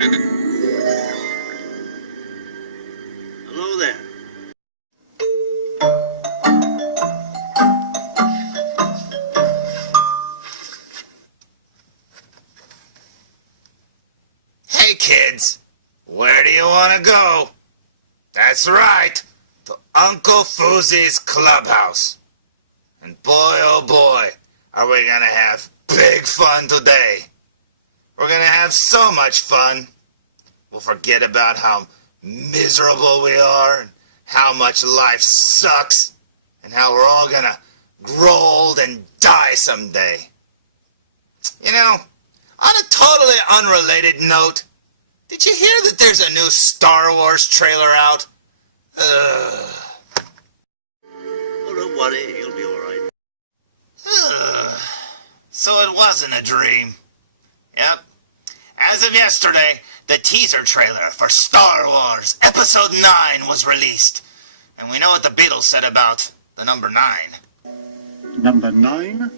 Hello there. Hey kids, where do you want to go? That's right, to Uncle Fousey's clubhouse. And boy, oh boy, are we gonna have big fun today. We're gonna have so much fun. We'll forget about how miserable we are, and how much life sucks, and how we're all gonna grow old and die someday. You know, on a totally unrelated note, did you hear that there's a new Star Wars trailer out? Oh, don't worry, you'll be alright. So it wasn't a dream. Yep. As of yesterday, the teaser trailer for Star Wars Episode 9 was released. And we know what the Beatles said about the number 9. Number 9,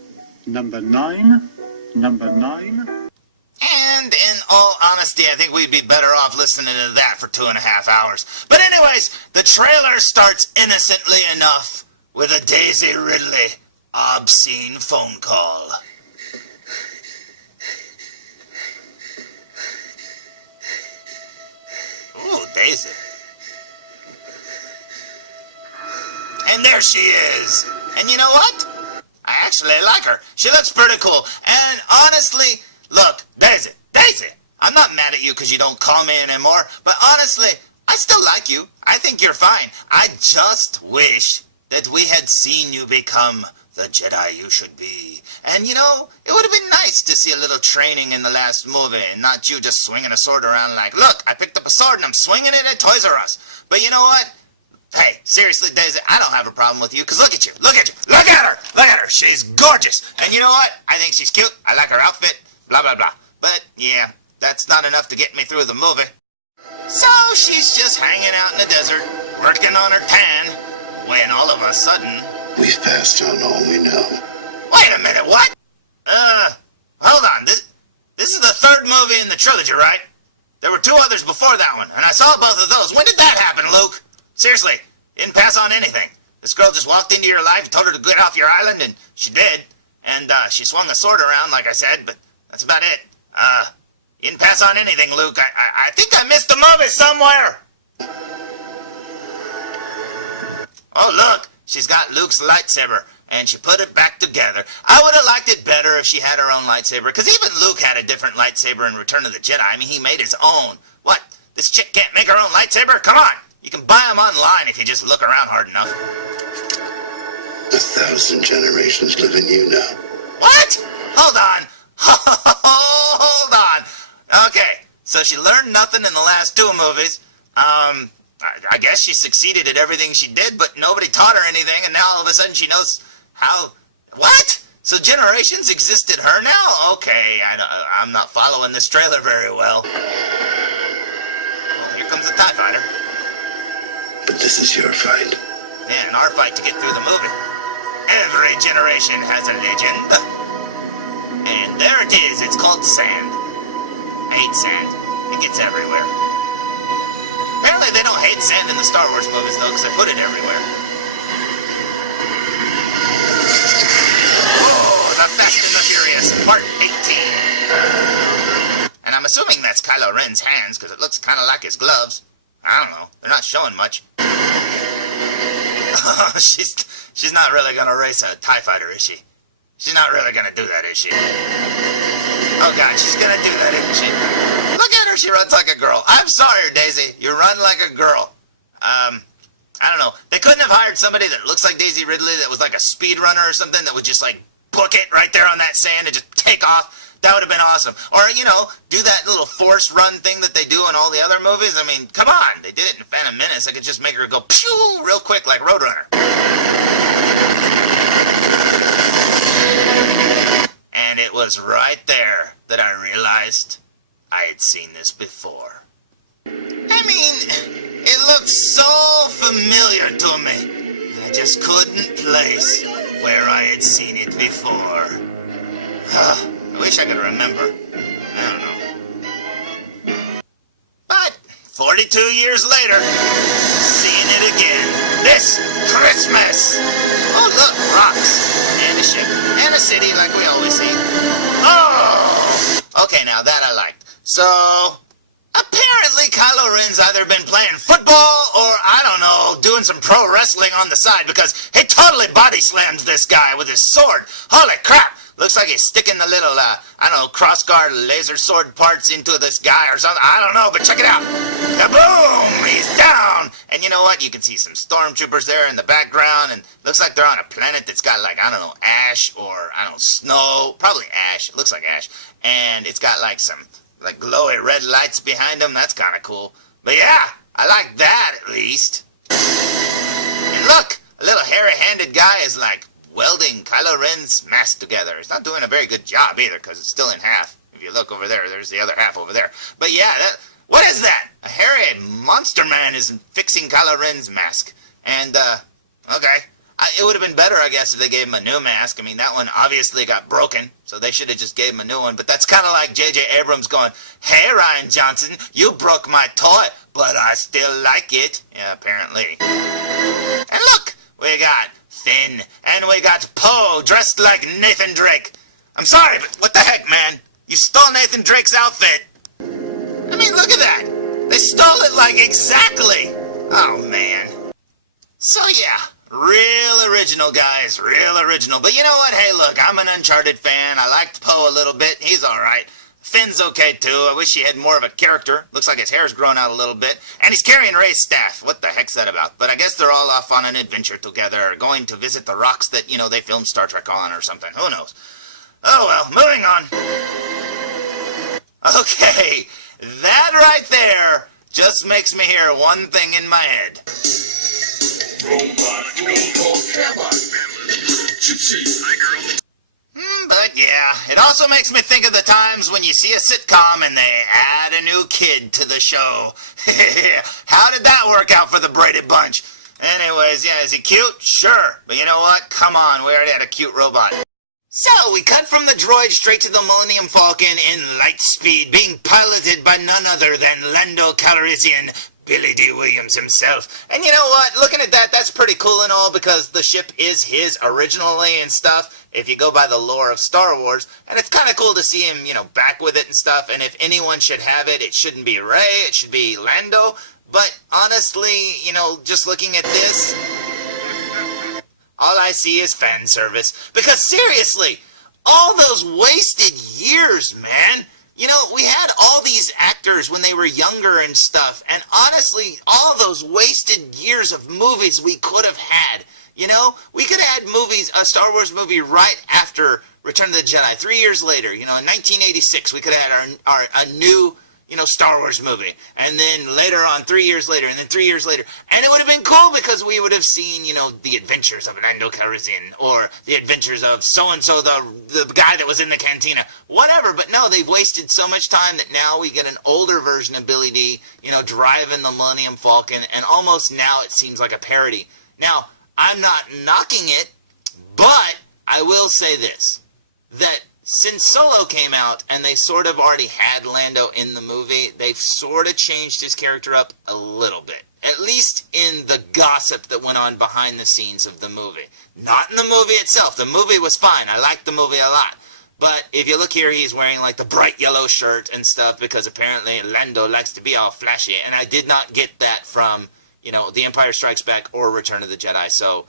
number 9, number 9. And in all honesty, I think we'd be better off listening to that for 2.5 hours. But anyways, the trailer starts innocently enough with a Daisy Ridley obscene phone call. Ooh, Daisy. And there she is. And you know what? I actually like her. She looks pretty cool. And honestly, look, Daisy, I'm not mad at you because you don't call me anymore, but honestly, I still like you. I think you're fine. I just wish that we had seen you become the Jedi you should be. And you know, it would have been nice to see a little training in the last movie, and not you just swinging a sword around like, look, I picked up a sword and I'm swinging it at Toys R Us. But you know what? Hey, seriously, Daisy, I don't have a problem with you, because look at you, look at her, she's gorgeous. And you know what? I think she's cute, I like her outfit, blah, blah, blah. But, yeah, that's not enough to get me through the movie. So she's just hanging out in the desert, working on her tan, when all of a sudden... We've passed on all we know. Wait a minute, what? Hold on, this is the third movie in the trilogy, right? There were 2 others before that one, and I saw both of those. When did that happen, Luke? Seriously, didn't pass on anything. This girl just walked into your life, told her to get off your island, and she did. And, she swung the sword around, like I said, but that's about it. You didn't pass on anything, Luke. I think I missed the movie somewhere. Oh, look, she's got Luke's lightsaber, and she put it back together. I would have liked it better if she had her own lightsaber, because even Luke had a different lightsaber in Return of the Jedi. I mean, he made his own. What? This chick can't make her own lightsaber? Come on. You can buy them online if you just look around hard enough. 1,000 generations live in you now. What? Hold on. Hold on. Okay, so she learned nothing in the last 2 movies. I guess she succeeded at everything she did, but nobody taught her anything, and now all of a sudden she knows how... What? So generations existed her now? Okay, I'm not following this trailer very well. Well, here comes the TIE Fighter. But this is your fight. Yeah, and our fight to get through the movie. Every generation has a legend. And there it is. It's called sand. I hate sand. It gets everywhere. Apparently they don't hate sand in the Star Wars movies, though, because they put it everywhere. Oh, The Fast and the Furious, Part 18. And I'm assuming that's Kylo Ren's hands, because it looks kind of like his gloves. I don't know. They're not showing much. She's not really going to race a TIE Fighter, is she? She's not really going to do that, is she? Oh, God, she's going to do that, isn't she? Look at her. She runs like a girl. I'm sorry, Daisy. You run like a girl. I don't know. They couldn't have hired somebody that looks like Daisy Ridley that was like a speed runner or something that would just, like, book it right there on that sand and just take off. That would have been awesome. Or, you know, do that little force run thing that they do in all the other movies. I mean, come on. They did it in Phantom Menace. I could just make her go pew real quick like Roadrunner. And it was right there that I realized I had seen this before. I mean, it looked so familiar to me. I just couldn't place where I had seen it before. I wish I could remember. I don't know. 22 years later, seeing it again this Christmas. Oh, look, rocks. And a ship. And a city like we always see. Oh! Okay, now that I liked. So, apparently Kylo Ren's either been playing football or, I don't know, doing some pro wrestling on the side because he totally body slams this guy with his sword. Holy crap! Looks like he's sticking the little, I don't know, crossguard laser sword parts into this guy or something. I don't know, but check it out. Kaboom! He's down! And you know what? You can see some stormtroopers there in the background, and looks like they're on a planet that's got, like, I don't know, ash or, I don't know, snow. Probably ash. It looks like ash. And it's got, like, some, like, glowy red lights behind them. That's kind of cool. But yeah, I like that, at least. And look! A little hairy-handed guy is, like, welding Kylo Ren's mask together. He's not doing a very good job either because it's still in half. If you look over there, there's the other half over there. But yeah, what is that? A hairy monster man is fixing Kylo Ren's mask. And, okay. It would have been better, I guess, if they gave him a new mask. I mean, that one obviously got broken, so they should have just gave him a new one. But that's kind of like J.J. Abrams going, "Hey, Rian Johnson, you broke my toy, but I still like it." Yeah, apparently. And look, we got Finn, and we got Poe dressed like Nathan Drake. I'm sorry, but what the heck, man? You stole Nathan Drake's outfit. I mean, look at that. They stole it like exactly. Oh, man. So, yeah, real original, guys, real original. But you know what? Hey, look, I'm an Uncharted fan. I liked Poe a little bit. He's all right. Finn's okay, too. I wish he had more of a character. Looks like his hair's grown out a little bit. And he's carrying Rey's staff. What the heck's that about? But I guess they're all off on an adventure together, going to visit the rocks that, you know, they filmed Star Trek on or something. Who knows? Oh, well, moving on. Okay, that right there just makes me hear one thing in my head. But yeah, it also makes me think of the times when you see a sitcom and they add a new kid to the show. How did that work out for the Brady Bunch? Anyways, yeah, is he cute? Sure. But you know what? Come on, we already had a cute robot. So, we cut from the droid straight to the Millennium Falcon in light speed, being piloted by none other than Lando Calrissian, Billy D. Williams himself. And you know what? Looking at that, that's pretty cool and all because the ship is his originally and stuff, if you go by the lore of Star Wars. And it's kind of cool to see him, you know, back with it and stuff. And if anyone should have it, it shouldn't be Rey, it should be Lando. But honestly, you know, just looking at this, all I see is fan service. Because seriously, all those wasted years, man. You know, we had all these actors when they were younger and stuff. And honestly, all those wasted years of movies we could have had. You know, we could have had movies, a Star Wars movie right after Return of the Jedi. 3 years later, you know, in 1986, we could have had a new, you know, Star Wars movie. And then later on, 3 years later, and then 3 years later. And it would have been cool because we would have seen, you know, the adventures of Lando Calrissian or the adventures of so-and-so, the guy that was in the cantina. Whatever, but no, they've wasted so much time that now we get an older version of Billy D, you know, driving the Millennium Falcon, and almost now it seems like a parody. Now, I'm not knocking it, but I will say this, that since Solo came out and they sort of already had Lando in the movie, they've sort of changed his character up a little bit. At least in the gossip that went on behind the scenes of the movie. Not in the movie itself. The movie was fine. I liked the movie a lot. But if you look here, he's wearing like the bright yellow shirt and stuff because apparently Lando likes to be all flashy. And I did not get that from, you know, The Empire Strikes Back or Return of the Jedi. So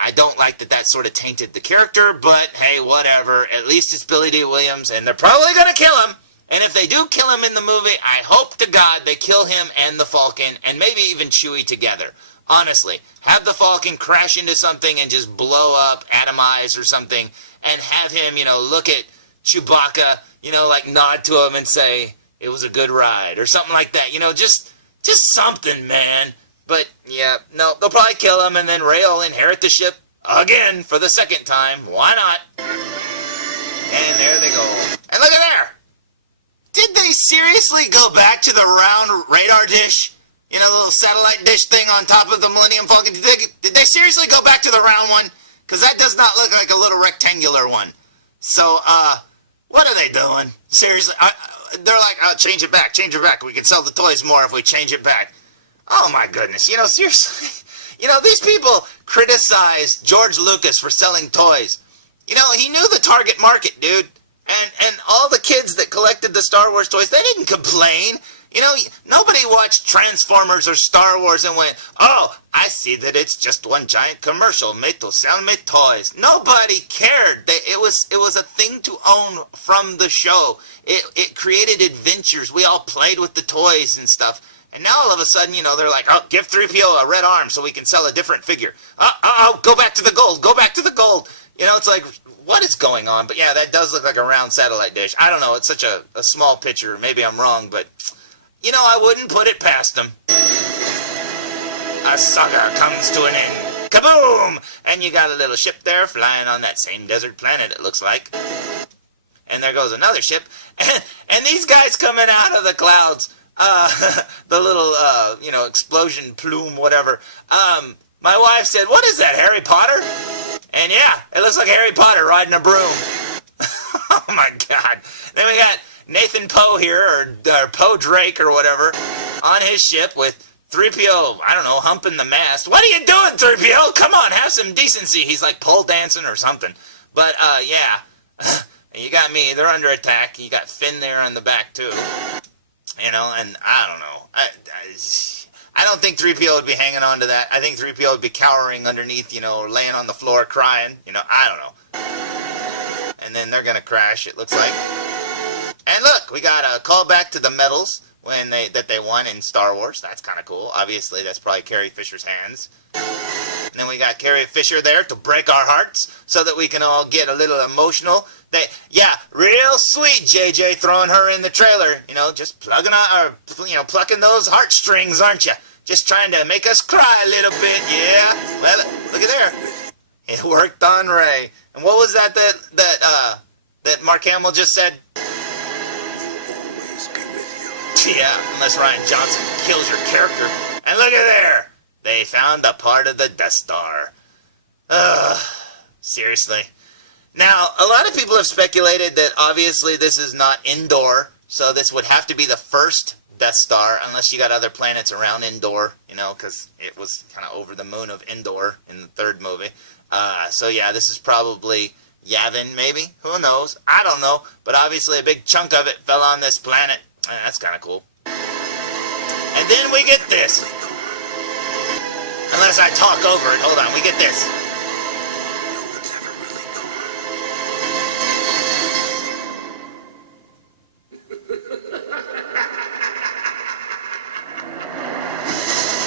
I don't like that sort of tainted the character, but hey, whatever. At least it's Billy D. Williams, and they're probably going to kill him. And if they do kill him in the movie, I hope to God they kill him and the Falcon, and maybe even Chewie together. Honestly, have the Falcon crash into something and just blow up, atomize or something, and have him, you know, look at Chewbacca, you know, like nod to him and say, "It was a good ride," or something like that. You know, just something, man. But, yeah, no, they'll probably kill him, and then Rey will inherit the ship again for the second time. Why not? And there they go. And look at there! Did they seriously go back to the round radar dish? You know, the little satellite dish thing on top of the Millennium Falcon? Did they seriously go back to the round one? Because that does not look like a little rectangular one. So, what are they doing? Seriously, they're like, oh, change it back. We can sell the toys more if we change it back. Oh my goodness, seriously. These people criticize George Lucas for selling toys. He knew the target market, dude. And all the kids that collected the Star Wars toys, they didn't complain. Nobody watched Transformers or Star Wars and went, oh, I see that it's just one giant commercial made to sell me toys. Nobody cared. It was a thing to own from the show. It created adventures. We all played with the toys and stuff. And now all of a sudden, they're like, oh, give 3PO a red arm so we can sell a different figure. Go back to the gold. Go back to the gold. It's like, what is going on? But yeah, that does look like a round satellite dish. I don't know. It's such a small picture. Maybe I'm wrong, but... I wouldn't put it past them. A saga comes to an end. Kaboom! And you got a little ship there flying on that same desert planet, it looks like. And there goes another ship. And these guys coming out of the clouds. The little, explosion plume, whatever. My wife said, what is that, Harry Potter? And yeah, it looks like Harry Potter riding a broom. Oh my God. Then we got Nathan Poe here, or Poe Drake or whatever, on his ship with 3PO, I don't know, humping the mast. What are you doing, 3PO? Come on, have some decency. He's like pole dancing or something. But, yeah, you got me. They're under attack. You got Finn there on the back, too. And I don't know. I don't think 3PO would be hanging on to that. I think 3PO would be cowering underneath, laying on the floor crying. I don't know. And then they're going to crash, it looks like. And look, we got a callback to the medals that they won in Star Wars. That's kind of cool. Obviously, that's probably Carrie Fisher's hands. And then we got Carrie Fisher there to break our hearts so that we can all get a little emotional. Yeah, real sweet, JJ, throwing her in the trailer. Just plucking those heartstrings, aren't you? Just trying to make us cry a little bit, yeah. Well, look at there. It worked on Rey. And what was that Mark Hamill just said? Yeah, unless Ryan Johnson kills your character. And look at there! They found a part of the Death Star. Ugh, seriously. Now, a lot of people have speculated that obviously this is not Endor, so this would have to be the first Death Star, unless you got other planets around Endor, because it was kind of over the moon of Endor in the third movie. So yeah, this is probably Yavin, maybe? Who knows? I don't know. But obviously a big chunk of it fell on this planet. That's kind of cool. And then we get this. Unless I talk over it. Hold on, we get this.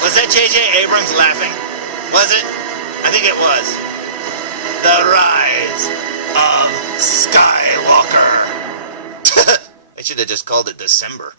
Was that J.J. Abrams laughing? Was it? I think it was. The Rise of Skywalker. They should have just called it December.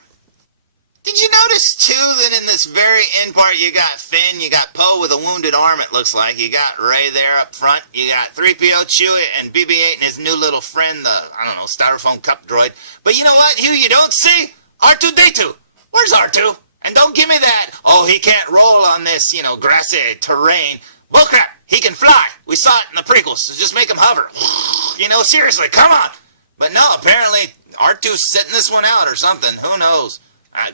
Did you notice, too, that in this very end part, you got Finn, you got Poe with a wounded arm, it looks like. You got Rey there up front. You got 3PO, Chewie, and BB-8 and his new little friend, the, styrofoam cup droid. But you know what? Who you don't see? R2-D2. Where's R2? And don't give me that, oh, he can't roll on this, grassy terrain. Bullcrap, he can fly. We saw it in the prequels, so just make him hover. Seriously, come on. But no, apparently R2's setting this one out or something. Who knows?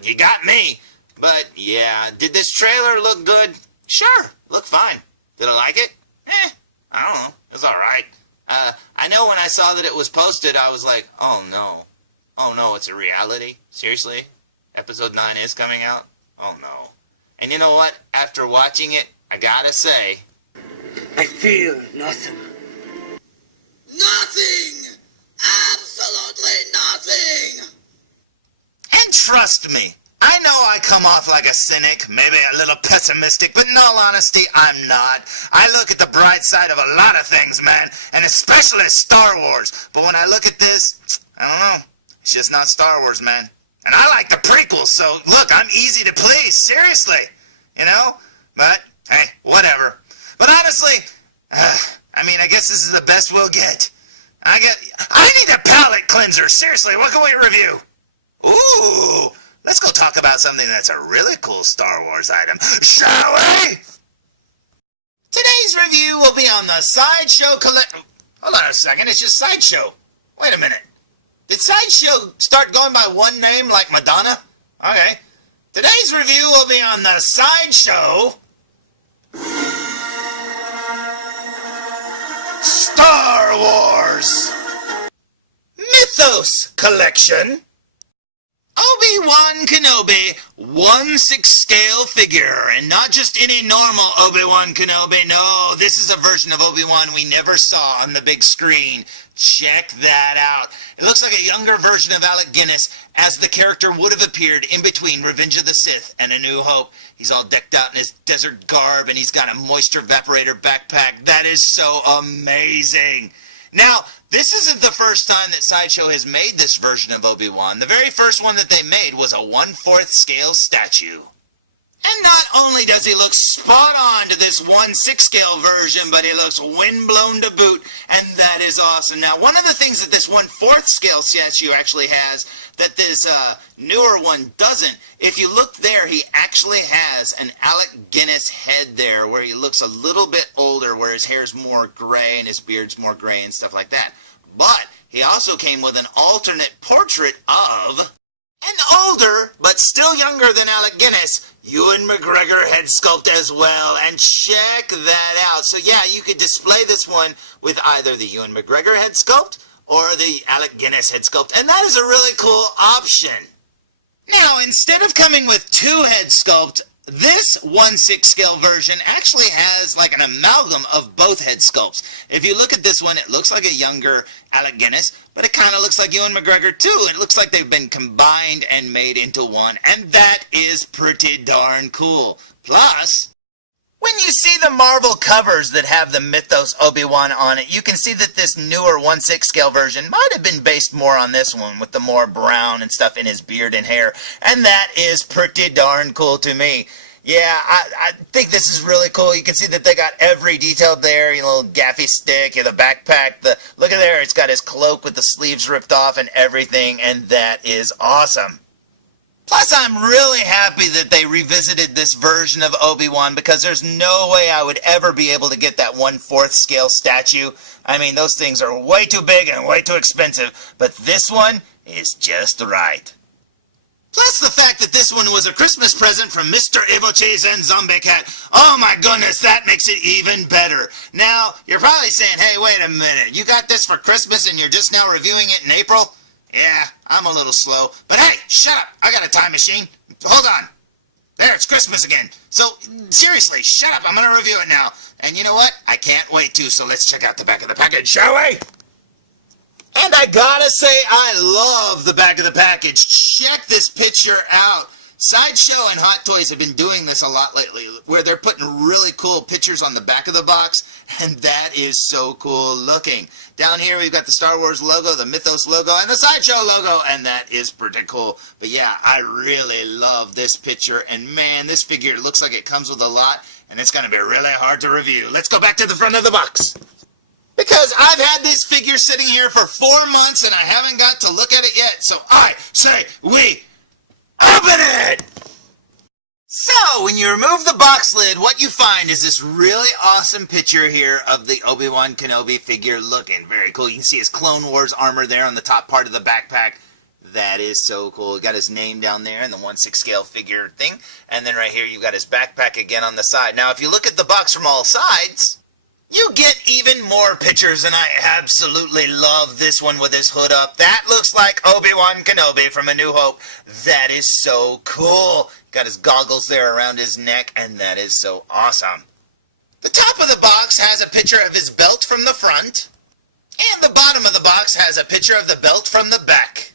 You got me. But, yeah, did this trailer look good? Sure, looked fine. Did I like it? I don't know. It was all right. I know when I saw that it was posted, I was like, oh, no. Oh, no, it's a reality? Seriously? Episode 9 is coming out? Oh, no. And you know what? After watching it, I gotta say... I feel nothing. Nothing! Absolutely nothing! And trust me, I know I come off like a cynic, maybe a little pessimistic, but in all honesty, I'm not. I look at the bright side of a lot of things, man, and especially Star Wars. But when I look at this, I don't know. It's just not Star Wars, man. And I like the prequels, so look, I'm easy to please, seriously. But, hey, whatever. But honestly, I guess this is the best we'll get. I need a palate cleanser, seriously, what can we review? Ooh, let's go talk about something that's a really cool Star Wars item, shall we? Today's review will be on the Sideshow Hold on a second, it's just Sideshow. Wait a minute. Did Sideshow start going by one name like Madonna? Okay. Today's review will be on the Sideshow Star Wars Mythos Collection Obi-Wan Kenobi 1/6 scale figure, and not just any normal Obi-Wan Kenobi. No, this is a version of Obi-Wan we never saw on the big screen. Check that out. It looks like a younger version of Alec Guinness, as the character would have appeared in between Revenge of the Sith and A New Hope. He's all decked out in his desert garb, and he's got a moisture evaporator backpack. That is so amazing. Now, this isn't the first time that Sideshow has made this version of Obi-Wan. The very first one that they made was a 1/4 scale statue. And not only does he look spot on to this 1/6 scale version, but he looks windblown to boot, and that is awesome. Now, one of the things that this 1/4 scale statue actually has that this newer one doesn't, if you look there, he actually has an Alec Guinness head there, where he looks a little bit older, where his hair's more gray and his beard's more gray and stuff like that. But he also came with an alternate portrait of an older, but still younger than Alec Guinness, Ewan McGregor head sculpt as well, and check that out. So yeah, you could display this one with either the Ewan McGregor head sculpt or the Alec Guinness head sculpt, and that is a really cool option. Now, instead of coming with two head sculpt, this 1/6 scale version actually has like an amalgam of both head sculpts. If you look at this one, it looks like a younger Alec Guinness, but it kind of looks like Ewan McGregor too. It looks like they've been combined and made into one, and that is pretty darn cool. Plus, when you see the Marvel covers that have the Mythos Obi-Wan on it, you can see that this newer 1/6 scale version might have been based more on this one, with the more brown and stuff in his beard and hair, and that is pretty darn cool to me. Yeah, I think this is really cool. You can see that they got every detail there. You know, little gaffy stick, the backpack. Look at there, it's got his cloak with the sleeves ripped off and everything, and that is awesome. Plus, I'm really happy that they revisited this version of Obi-Wan, because there's no way I would ever be able to get that 1/4 scale statue. I mean, those things are way too big and way too expensive, but this one is just right. Plus the fact that this one was a Christmas present from Mr. Evilcheese and Zombie Cat. Oh my goodness, that makes it even better. Now, you're probably saying, hey, wait a minute, you got this for Christmas and you're just now reviewing it in April? Yeah, I'm a little slow. But hey, shut up, I got a time machine. Hold on. There, it's Christmas again. So, seriously, shut up, I'm going to review it now. And you know what? I can't wait to, so let's check out the back of the package, shall we? And I gotta say, I love the back of the package. Check this picture out. Sideshow and Hot Toys have been doing this a lot lately, where they're putting really cool pictures on the back of the box, and that is so cool looking. Down here we've got the Star Wars logo, the Mythos logo, and the Sideshow logo, and that is pretty cool. But yeah, I really love this picture, and man, this figure looks like it comes with a lot, and it's gonna be really hard to review. Let's go back to the front of the box. Because I've had this figure sitting here for 4 months and I haven't got to look at it yet, so I say we open it! So, when you remove the box lid, what you find is this really awesome picture here of the Obi-Wan Kenobi figure looking very cool. You can see his Clone Wars armor there on the top part of the backpack. That is so cool. You got his name down there in the 1/6 scale figure thing. And then right here you've got his backpack again on the side. Now, if you look at the box from all sides, you get even more pictures, and I absolutely love this one with his hood up. That looks like Obi-Wan Kenobi from A New Hope. That is so cool. Got his goggles there around his neck, and that is so awesome. The top of the box has a picture of his belt from the front, and the bottom of the box has a picture of the belt from the back.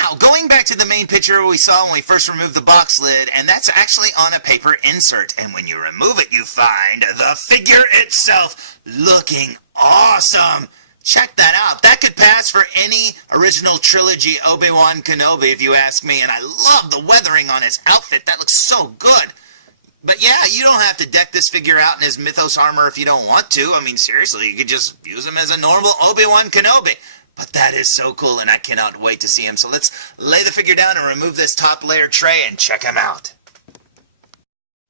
Now, going back to the main picture we saw when we first removed the box lid, and that's actually on a paper insert. And when you remove it, you find the figure itself looking awesome. Check that out. That could pass for any original trilogy Obi-Wan Kenobi, if you ask me. And I love the weathering on his outfit. That looks so good. But yeah, you don't have to deck this figure out in his Mythos armor if you don't want to. I mean, seriously, you could just use him as a normal Obi-Wan Kenobi. But that is so cool, and I cannot wait to see him. So let's lay the figure down and remove this top layer tray and check him out.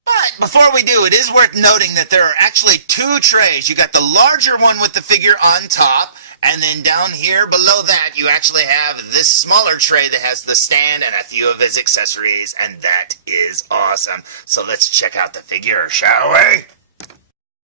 But before we do, it is worth noting that there are actually two trays. You got the larger one with the figure on top, And then down here below that, you actually have this smaller tray that has the stand and a few of his accessories, and that is awesome. So let's check out the figure, shall we?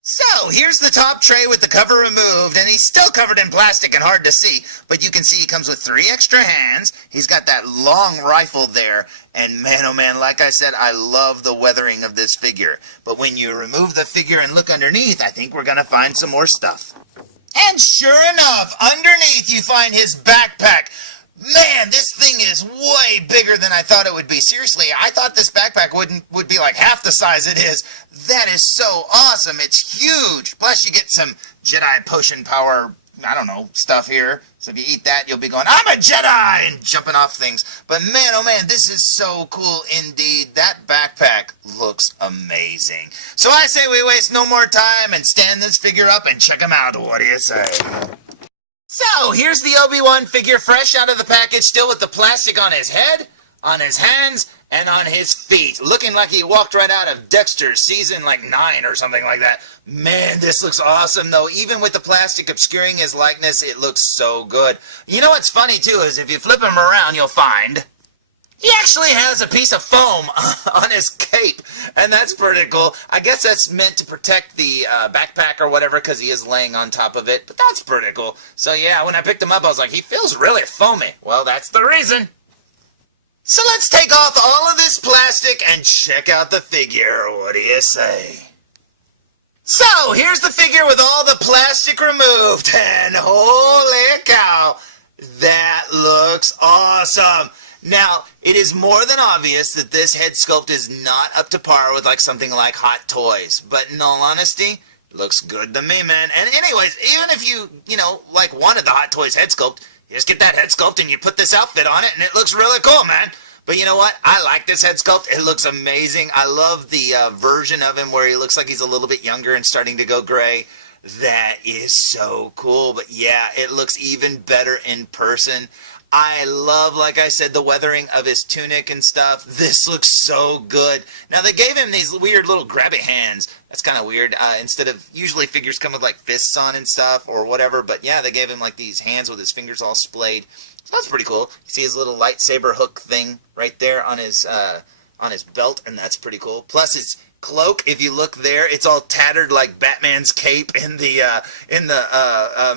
So, here's the top tray with the cover removed, and he's still covered in plastic and hard to see, but you can see he comes with 3 extra hands. He's got that long rifle there, and man, oh man, like I said, I love the weathering of this figure. But when you remove the figure and look underneath, I think we're going to find some more stuff. And sure enough, underneath you find his backpack. Man, this thing is way bigger than I thought it would be. Seriously, I thought this backpack would be like half the size it is. That is so awesome. It's huge. Plus, you get some Jedi potion power, I don't know, stuff here. So if you eat that, you'll be going, I'm a Jedi, and jumping off things. But man, oh man, this is so cool indeed. That backpack looks amazing. So I say we waste no more time and stand this figure up and check him out. What do you say? So, here's the Obi-Wan figure fresh out of the package, still with the plastic on his head, on his hands, and on his feet. Looking like he walked right out of Dexter's season like 9 or something like that. Man, this looks awesome though. Even with the plastic obscuring his likeness, it looks so good. You know what's funny too is if you flip him around, you'll find he actually has a piece of foam on his cape, and that's pretty cool. I guess that's meant to protect the backpack or whatever because he is laying on top of it, but that's pretty cool. So yeah, when I picked him up, I was like, he feels really foamy. Well, that's the reason. So let's take off all of this plastic and check out the figure. What do you say? So, here's the figure with all the plastic removed, and holy cow, that looks awesome. Now, it is more than obvious that this head sculpt is not up to par with like something like Hot Toys, but in all honesty, it looks good to me, man. And anyways, even if you like wanted the Hot Toys head sculpt, you just get that head sculpt and you put this outfit on it, and it looks really cool, man. But you know what? I like this head sculpt. It looks amazing. I love the version of him where he looks like he's a little bit younger and starting to go gray. That is so cool. But yeah, it looks even better in person. I love, like I said, the weathering of his tunic and stuff. This looks so good. Now, they gave him these weird little grabby hands. That's kind of weird. Instead of, usually figures come with like fists on and stuff or whatever. But yeah, they gave him like these hands with his fingers all splayed. So that's pretty cool. You see his little lightsaber hook thing right there on his belt, and that's pretty cool. Plus his cloak, if you look there, it's all tattered like Batman's cape in the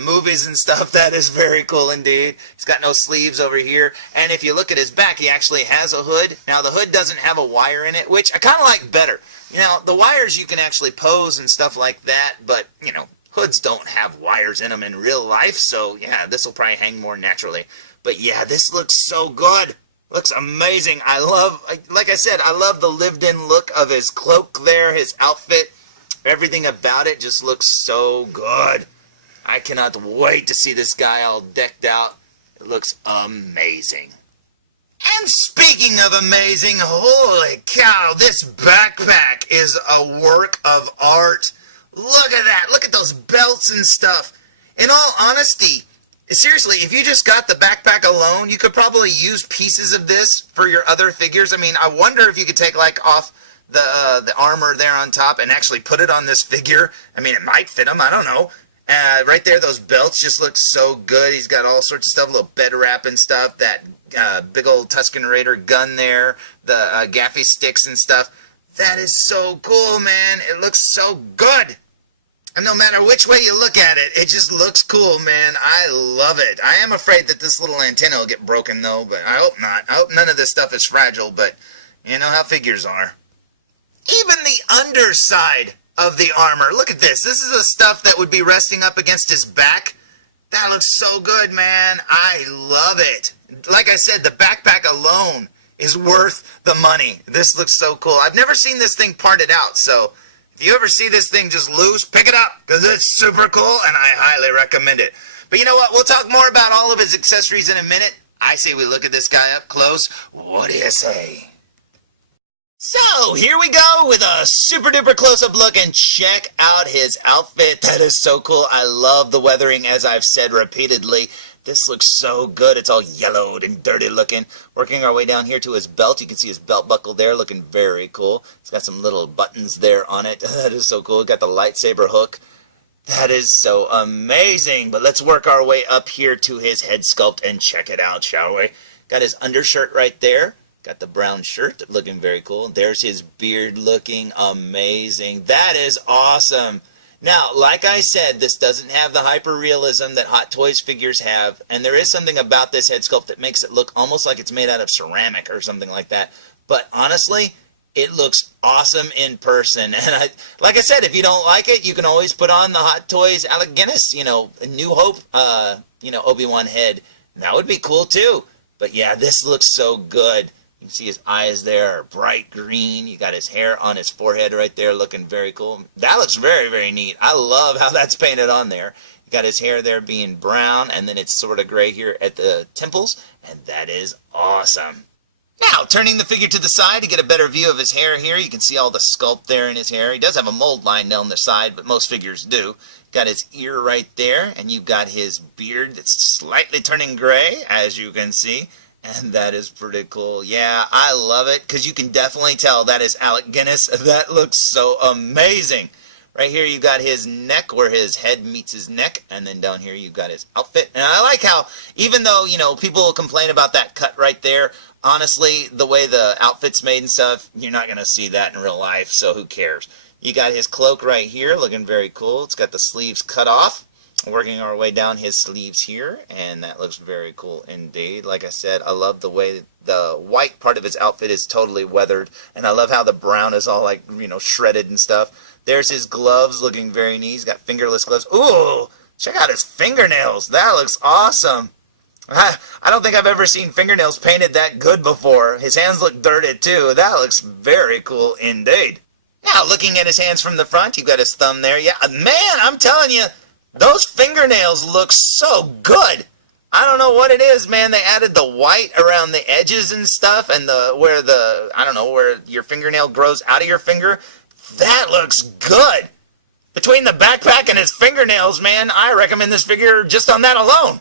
movies and stuff. That is very cool indeed. He's got no sleeves over here, and if you look at his back, he actually has a hood. Now the hood doesn't have a wire in it, which I kind of like better. You know, the wires you can actually pose and stuff like that, but you know, hoods don't have wires in them in real life, so yeah, this will probably hang more naturally. But yeah, this looks so good. Looks amazing. I love, like I said, I love the lived-in look of his cloak there, his outfit. Everything about it just looks so good. I cannot wait to see this guy all decked out. It looks amazing. And speaking of amazing, holy cow, this backpack is a work of art. Look at that. Look at those belts and stuff. In all honesty, seriously, if you just got the backpack alone, you could probably use pieces of this for your other figures. I mean, I wonder if you could take like off the armor there on top and actually put it on this figure. I mean, it might fit him. I don't know. Right there, those belts just look so good. He's got all sorts of stuff, little bed wrap and stuff. That big old Tusken Raider gun there, the gaffy sticks and stuff. That is so cool, man. It looks so good. And no matter which way you look at it, it just looks cool, man. I love it. I am afraid that this little antenna will get broken, though, but I hope not. I hope none of this stuff is fragile, but you know how figures are. Even the underside of the armor. Look at this. This is the stuff that would be resting up against his back. That looks so good, man. I love it. Like I said, the backpack alone is worth the money. This looks so cool. I've never seen this thing parted out, so if you ever see this thing just loose, pick it up, because it's super cool, and I highly recommend it. But you know what? We'll talk more about all of his accessories in a minute. I say we look at this guy up close. What do you say? So, here we go with a super duper close-up look, and check out his outfit. That is so cool. I love the weathering, as I've said repeatedly. This looks so good. It's all yellowed and dirty looking. Working our way down here to his belt. You can see his belt buckle there looking very cool. It's got some little buttons there on it. That is so cool. Got the lightsaber hook. That is so amazing. But let's work our way up here to his head sculpt and check it out, shall we? Got his undershirt right there. Got the brown shirt looking very cool. There's his beard looking amazing. That is awesome. Now, like I said, this doesn't have the hyper-realism that Hot Toys figures have, and there is something about this head sculpt that makes it look almost like it's made out of ceramic or something like that. But honestly, it looks awesome in person. And like I said, if you don't like it, you can always put on the Hot Toys Alec Guinness, New Hope, Obi-Wan head. That would be cool too. But yeah, this looks so good. You can see his eyes there are bright green. You got his hair on his forehead right there looking very cool. That looks very, very neat. I love how that's painted on there. You got his hair there being brown, and then it's sort of gray here at the temples, and that is awesome. Now, turning the figure to the side to get a better view of his hair here, you can see all the sculpt there in his hair. He does have a mold line down the side, but most figures do. Got his ear right there, and you've got his beard that's slightly turning gray, as you can see. And that is pretty cool. Yeah, I love it because you can definitely tell that is Alec Guinness. That looks so amazing. Right here you got his neck where his head meets his neck. And then down here you got his outfit. And I like how, even though, people will complain about that cut right there, honestly, the way the outfit's made and stuff, you're not going to see that in real life, so who cares? You got his cloak right here looking very cool. It's got the sleeves cut off. Working our way down his sleeves here, and that looks very cool indeed. Like I said, I love the way the white part of his outfit is totally weathered, and I love how the brown is all like, shredded and stuff. There's his gloves looking very neat. He's got fingerless gloves. Ooh, check out his fingernails. That looks awesome. I don't think I've ever seen fingernails painted that good before. His hands look dirty too. That looks very cool indeed. Now, looking at his hands from the front, you've got his thumb there. Yeah, man, I'm telling you, those fingernails look so good. I don't know what it is, man. They added the white around the edges and stuff, and where your fingernail grows out of your finger. That looks good. Between the backpack and his fingernails, man, I recommend this figure just on that alone.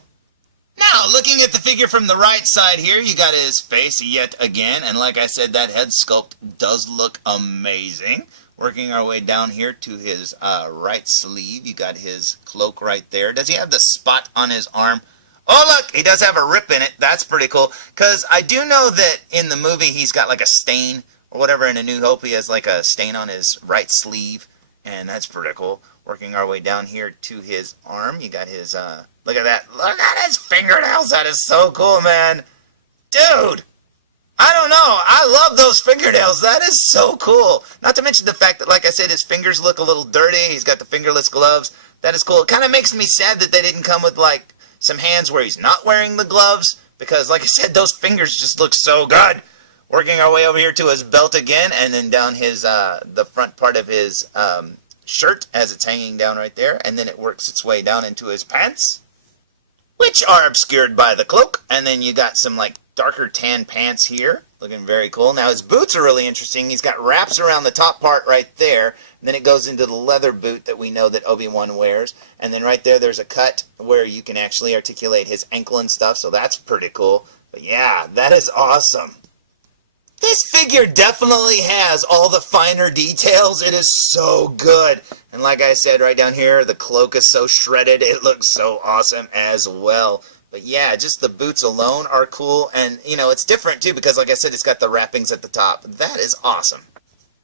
Now, looking at the figure from the right side here, you got his face yet again, and like I said, that head sculpt does look amazing. Working our way down here to his right sleeve, you got his cloak right there. Does he have the spot on his arm? Oh, look, he does have a rip in it. That's pretty cool. Because I do know that in the movie he's got like a stain or whatever. In A New Hope, he has like a stain on his right sleeve. And that's pretty cool. Working our way down here to his arm, you got his, look at that. Look at his fingernails. That is so cool, man. Dude. I don't know. I love those fingernails. That is so cool. Not to mention the fact that, like I said, his fingers look a little dirty. He's got the fingerless gloves. That is cool. It kind of makes me sad that they didn't come with, like, some hands where he's not wearing the gloves. Because, like I said, those fingers just look so good. Working our way over here to his belt again. And then down his, the front part of his shirt as it's hanging down right there. And then it works its way down into his pants, which are obscured by the cloak. And then you got some, like, darker tan pants here, looking very cool. Now his boots are really interesting. He's got wraps around the top part right there, and then it goes into the leather boot that we know that Obi-Wan wears, and then right there there's a cut where you can actually articulate his ankle and stuff, so that's pretty cool. But yeah, that is awesome. This figure definitely has all the finer details. It is so good. And like I said right down here, the cloak is so shredded, it looks so awesome as well. But yeah, just the boots alone are cool, and it's different too because like I said, it's got the wrappings at the top. That is awesome.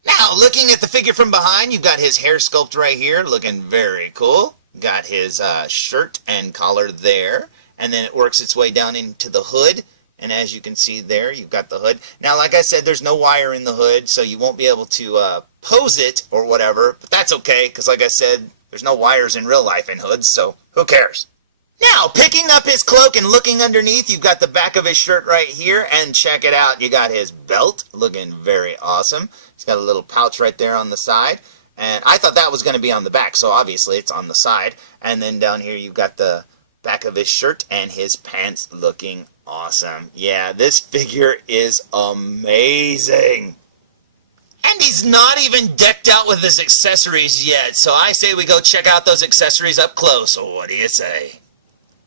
Now, looking at the figure from behind, you've got his hair sculpt right here, looking very cool. Got his shirt and collar there, and then it works its way down into the hood, and as you can see there, you've got the hood. Now, like I said, there's no wire in the hood, so you won't be able to pose it or whatever, but that's okay, because like I said, there's no wires in real life in hoods, so who cares? Now, picking up his cloak and looking underneath, you've got the back of his shirt right here, and check it out, you got his belt, looking very awesome. He's got a little pouch right there on the side, and I thought that was going to be on the back, so obviously it's on the side. And then down here you've got the back of his shirt and his pants looking awesome. Yeah, this figure is amazing. And he's not even decked out with his accessories yet, so I say we go check out those accessories up close. So what do you say?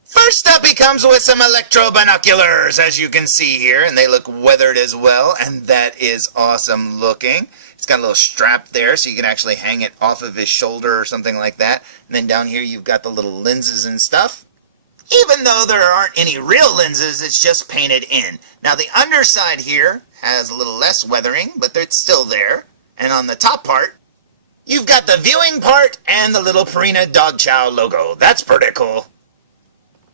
First up, he comes with some electro binoculars, as you can see here, and they look weathered as well, and that is awesome looking. It's got a little strap there so you can actually hang it off of his shoulder or something like that. And then down here you've got the little lenses and stuff. Even though there aren't any real lenses, it's just painted in. Now the underside here has a little less weathering, but it's still there. And on the top part, you've got the viewing part and the little Purina Dog Chow logo. That's pretty cool.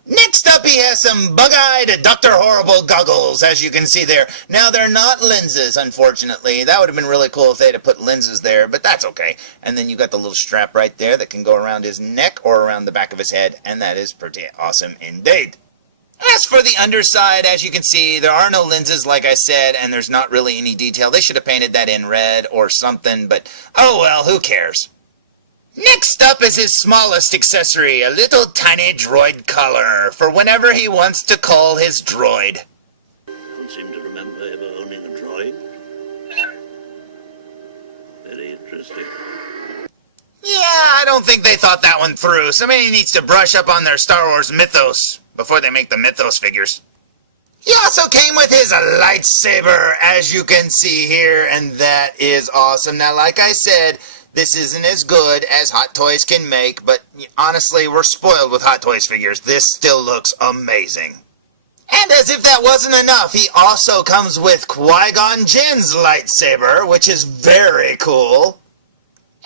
Next up, he has some bug-eyed Dr. Horrible goggles, as you can see there. Now, they're not lenses, unfortunately. That would have been really cool if they'd have put lenses there, but that's okay. And then you got the little strap right there that can go around his neck or around the back of his head, and that is pretty awesome indeed. As for the underside, as you can see, there are no lenses, like I said, and there's not really any detail. They should have painted that in red or something, but oh well, who cares? Next up is his smallest accessory, a little tiny droid collar, for whenever he wants to call his droid. Don't seem to remember ever owning a droid. Very interesting. Yeah, I don't think they thought that one through. Somebody needs to brush up on their Star Wars mythos before they make the Mythos figures. He also came with his lightsaber, as you can see here, and that is awesome. Now, like I said, this isn't as good as Hot Toys can make, but honestly, we're spoiled with Hot Toys figures. This still looks amazing. And as if that wasn't enough, he also comes with Qui-Gon Jinn's lightsaber, which is very cool.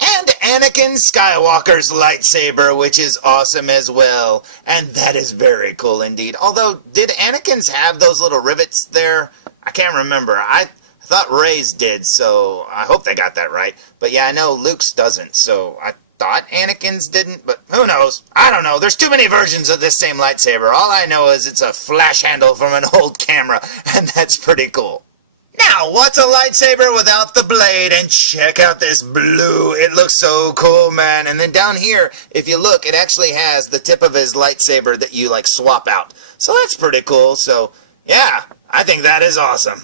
And Anakin Skywalker's lightsaber, which is awesome as well. And that is very cool indeed. Although, did Anakin's have those little rivets there? I can't remember. I thought Rey's did, so I hope they got that right. But yeah, I know Luke's doesn't, so I thought Anakin's didn't, but who knows? I don't know. There's too many versions of this same lightsaber. All I know is it's a flash handle from an old camera, and that's pretty cool. Now, what's a lightsaber without the blade? And check out this blue. It looks so cool, man. And then down here, if you look, it actually has the tip of his lightsaber that you, like, swap out. So that's pretty cool. So, yeah, I think that is awesome.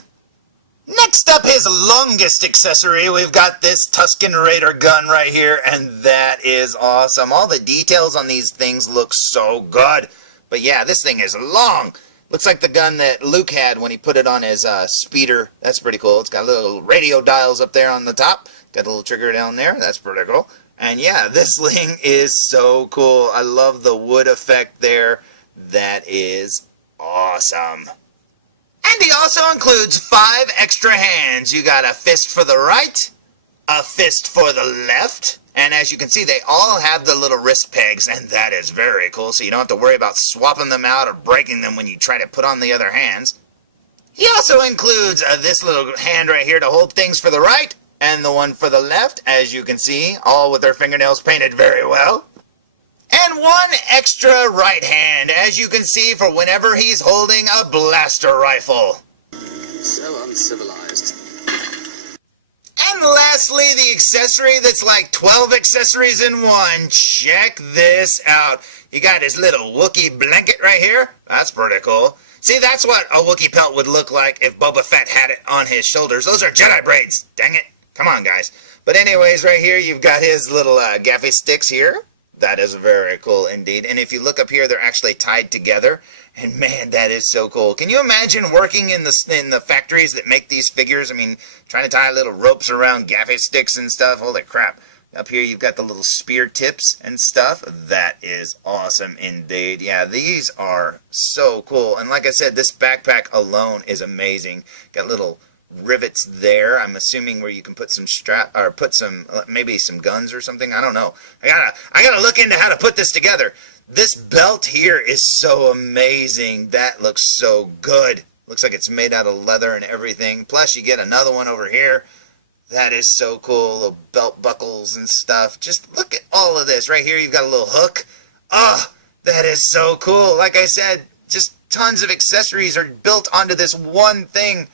Next up, his longest accessory, we've got this Tusken Raider gun right here, and that is awesome. All the details on these things look so good. But yeah, this thing is long. Looks like the gun that Luke had when he put it on his speeder. That's pretty cool. It's got little radio dials up there on the top. Got a little trigger down there. That's pretty cool. And yeah, this thing is so cool. I love the wood effect there. That is awesome. And he also includes 5 extra hands. You got a fist for the right, a fist for the left, and as you can see, they all have the little wrist pegs, and that is very cool, so you don't have to worry about swapping them out or breaking them when you try to put on the other hands. He also includes this little hand right here to hold things for the right, and the one for the left, as you can see, all with their fingernails painted very well. And 1 extra right hand, as you can see, for whenever he's holding a blaster rifle. So uncivilized. And lastly, the accessory that's like 12 accessories in one. Check this out. You got his little Wookiee blanket right here. That's pretty cool. See, that's what a Wookiee pelt would look like if Boba Fett had it on his shoulders. Those are Jedi braids. Dang it. Come on, guys. But anyways, right here, you've got his little gaffy sticks here. That is very cool indeed. And if you look up here, they're actually tied together. And man, that is so cool. Can you imagine working in the factories that make these figures? I mean, trying to tie little ropes around gaffy sticks and stuff. Holy crap. Up here, you've got the little spear tips and stuff. That is awesome indeed. Yeah, these are so cool. And like I said, this backpack alone is amazing. Got little rivets there, I'm assuming, where you can put some maybe some guns or something. I don't know. I gotta look into how to put this together. This belt here is so amazing. That looks so good. Looks like it's made out of leather and everything. Plus you get another one over here. That is so cool. Little belt buckles and stuff. Just look at all of this. Right here you've got a little hook. Oh, that is so cool. Like I said, just tons of accessories are built onto this one thing.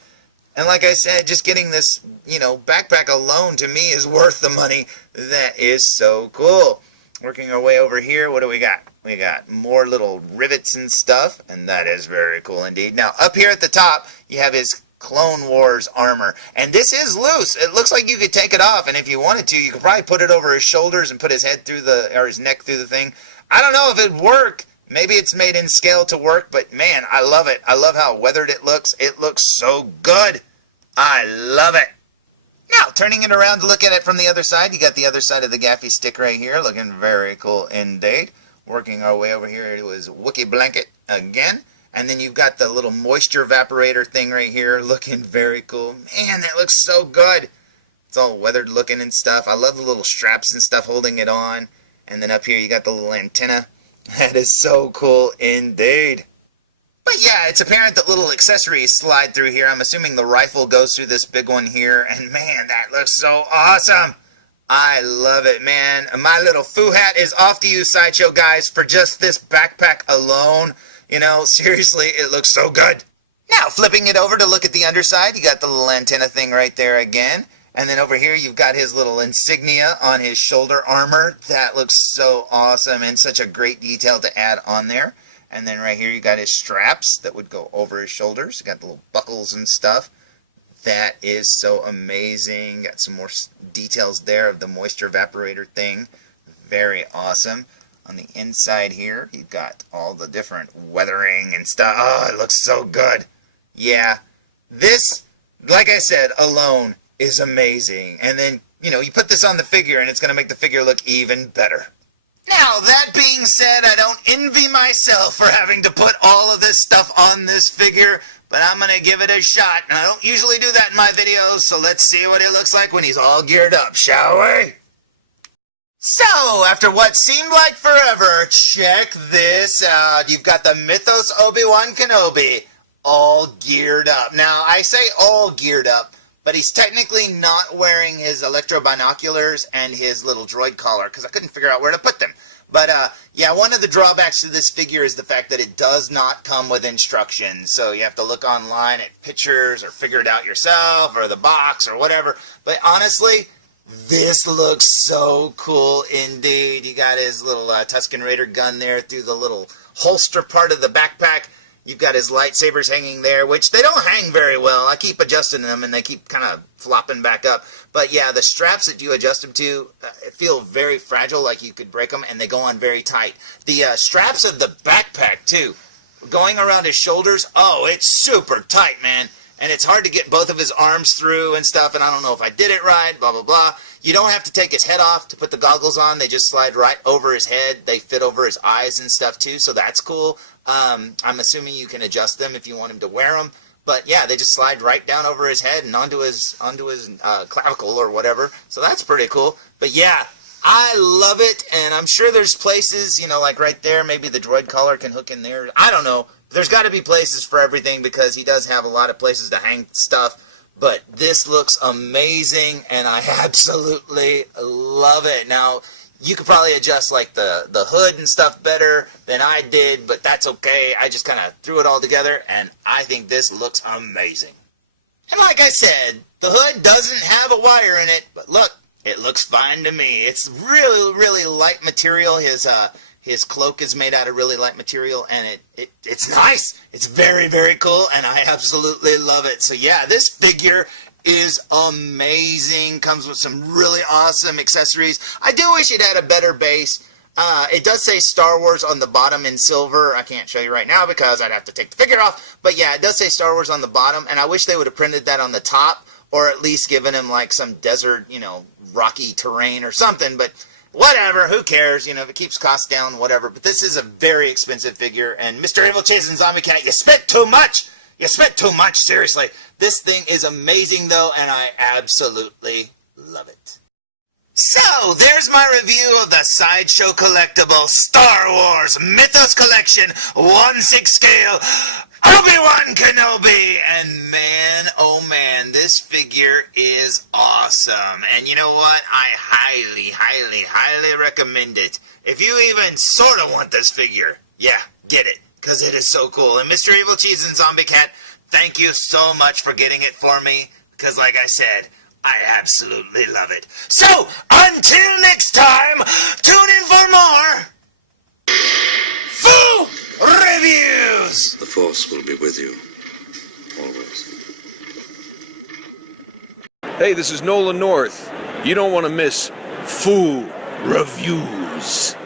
And like I said, just getting this, backpack alone to me is worth the money. That is so cool. Working our way over here, what do we got? We got more little rivets and stuff, and that is very cool indeed. Now, up here at the top, you have his Clone Wars armor. And this is loose. It looks like you could take it off, and if you wanted to, you could probably put it over his shoulders and put his head through or his neck through the thing. I don't know if it'd work. Maybe it's made in scale to work, but man, I love it. I love how weathered it looks. It looks so good. I love it. Now, turning it around to look at it from the other side, you got the other side of the gaffy stick right here, looking very cool indeed. Working our way over here to his Wookiee blanket again. And then you've got the little moisture evaporator thing right here, looking very cool. Man, that looks so good. It's all weathered looking and stuff. I love the little straps and stuff holding it on. And then up here you got the little antenna. That is so cool indeed. But yeah, it's apparent that little accessories slide through here. I'm assuming the rifle goes through this big one here. And man, that looks so awesome. I love it, man. My little foo hat is off to you, Sideshow guys, for just this backpack alone. You know, seriously, it looks so good. Now, flipping it over to look at the underside, you got the little antenna thing right there again. And then over here, you've got his little insignia on his shoulder armor. That looks so awesome and such a great detail to add on there. And then right here, you got his straps that would go over his shoulders. You got the little buckles and stuff. That is so amazing. Got some more details there of the moisture evaporator thing. Very awesome. On the inside here, you've got all the different weathering and stuff. Oh, it looks so good. Yeah, this, like I said, alone is amazing. And then, you know, you put this on the figure and it's going to make the figure look even better. Now, that being said, I don't envy myself for having to put all of this stuff on this figure, but I'm going to give it a shot. And I don't usually do that in my videos, so let's see what it looks like when he's all geared up, shall we? So, after what seemed like forever, check this out. You've got the Mythos Obi-Wan Kenobi all geared up. Now, I say all geared up, but he's technically not wearing his electro binoculars and his little droid collar because I couldn't figure out where to put them. But, yeah, one of the drawbacks to this figure is the fact that it does not come with instructions. So you have to look online at pictures or figure it out yourself or the box or whatever. But honestly, this looks so cool indeed. You got his little Tusken Raider gun there through the little holster part of the backpack. You've got his lightsabers hanging there, which they don't hang very well. I keep adjusting them, and they keep kind of flopping back up. But yeah, the straps that you adjust them to feel very fragile, like you could break them, and they go on very tight. The straps of the backpack, too, going around his shoulders, oh, it's super tight, man. And it's hard to get both of his arms through and stuff, and I don't know if I did it right, blah, blah, blah. You don't have to take his head off to put the goggles on. They just slide right over his head. They fit over his eyes and stuff, too, so that's cool. I'm assuming you can adjust them if you want him to wear them. But, yeah, they just slide right down over his head and onto his clavicle or whatever. So that's pretty cool. But, yeah, I love it, and I'm sure there's places, you know, like right there, maybe the droid collar can hook in there. I don't know. There's got to be places for everything because he does have a lot of places to hang stuff. But this looks amazing, and I absolutely love it. Now, you could probably adjust like the hood and stuff better than I did, but that's okay. I just kind of threw it all together, and I think this looks amazing. And like I said, the hood doesn't have a wire in it, but look, it looks fine to me. It's really, really light material. His cloak is made out of really light material, and it's nice. It's very, very cool, and I absolutely love it. So yeah, this figure is amazing. Comes with some really awesome accessories. I do wish it had a better base. It does say Star Wars on the bottom in silver. I can't show you right now because I'd have to take the figure off. But yeah, it does say Star Wars on the bottom, and I wish they would have printed that on the top, or at least given him like some desert, you know, rocky terrain or something. But whatever, who cares? You know, if it keeps costs down, whatever. But this is a very expensive figure, and Mr. Evilcheese and Zombie Cat, you spent too much! You spent too much, seriously. This thing is amazing, though, and I absolutely love it. So, there's my review of the Sideshow Collectible Star Wars Mythos Collection 1/6 scale Obi-Wan Kenobi. And man, oh man, this figure is awesome. And you know what? I highly, highly, highly recommend it. If you even sort of want this figure, yeah, get it. Because it is so cool. And Mr. Evilcheese and Zombie Cat, thank you so much for getting it for me. Because like I said, I absolutely love it. So, until next time, tune in for more Foo Reviews! The Force will be with you, always. Hey, this is Nolan North. You don't want to miss Foo Reviews.